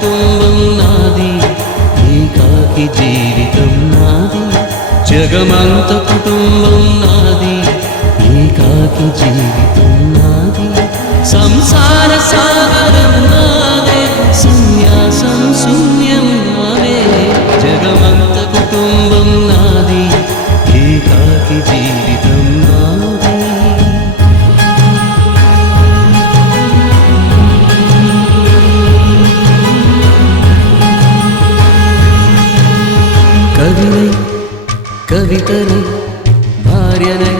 కుటుంబం నాది, ఏకాకి జీవితం నాది. జగమంత కుటుంబం నాది, ఏకాకి జీవితం నాది. సంసార సాగరం నాదే, సన్యాసం శూన్యం నావే. జగమంత కుటుంబం నాది, ఏకాకి జీవితం నాది. కవినై కవితనై భార్యనై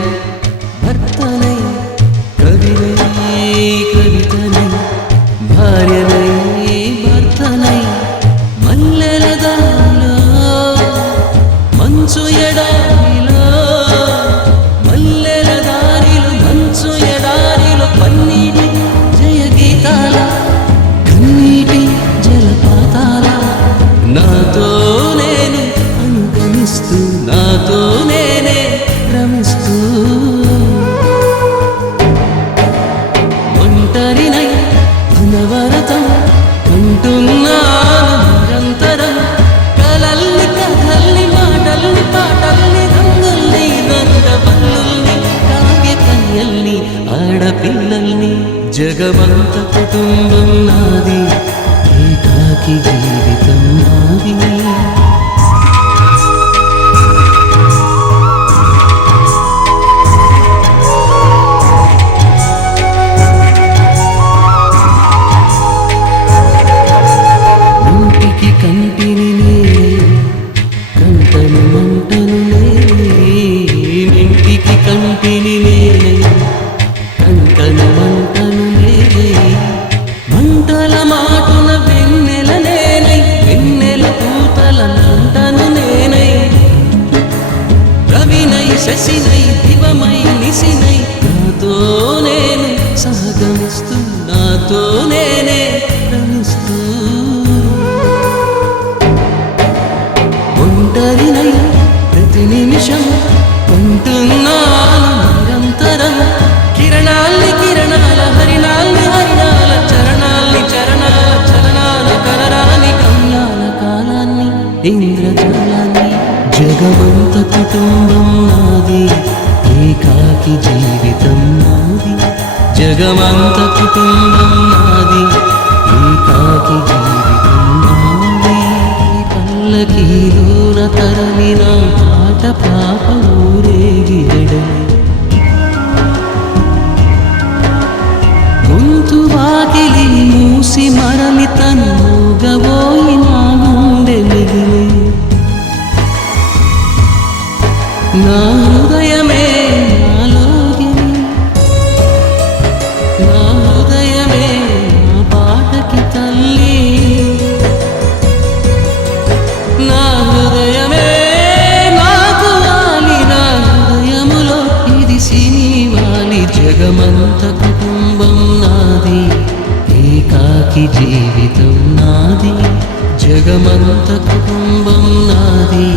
భర్తనై, కవినై కవితనై భార్యనై భర్తనై, మల్లెల దారిలో మంచు ఎడారిలో, మల్లెల దారిలో మంచు ఎడారిలో, పన్నీటి జయ గీతాల కన్నీటి జలపాతాల, నాతో నేను అనుగమిస్తూ, నాతో నేనే రమిస్తూ. ఒంటరినై అనవరతం కంటున్నాను నిరంతరం, కలల్ని కథల్ని మాటల్ని పాటల్ని రంగుల్ని రంగవల్లుల్ని కావ్య కన్యల్ని ఆడపిల్లల్ని. జగమంత కుటుంబం నాది, ఏకాకి జీవితం నాది. కంటిని నేనే, కంటను మంటను నేనే. ఇంటికి కంటిని నేనే, కంటను మంటను నేనే. మంటల మాటున వెన్నెల నేనై, వెన్నెల పూతల మంటను నేనై. రవినై శశినై దివమై నిశినై, నాతో నేను సహగమిస్తూ, నాతో నేనే రమిస్తూ. ఒంటరినై ప్రతి నిమిషం ఉంటున్నాను నిరంతరం, కిరణాల్ని కిరణాల హరిణాల్ని హరిణాల, చరణాల్ని చరణాల చరణాల, కలరాని కమ్యాల కాలాన్ని ఇంద్రజాలాన్ని. జగమంత కుటుంబం నాది, ఏకాకి జీవితం నాది. జగమంత కుటుంబం నాది, ఏకాకి జీవితం నాది. పల్లకీలోన తరలిన పాట పాప ఊరేగిడని, గొంతు వాకిలి మూసి మరలి తన్నుగబోయి నా గుండె మిగిలి. నా హృదయమే నాలోగిని, నా హృదయమే నా పాటకి తల్లి. నా హృదయమే నాకు వాలి, నా హృదయములో ఇది సినివాలి. జగమంత కుటుంబం నాది, ఏకాకి జీవితం నాది. జగమంత కుటుంబం నాది,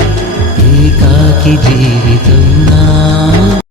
ఏకాకి జీవితం నాది.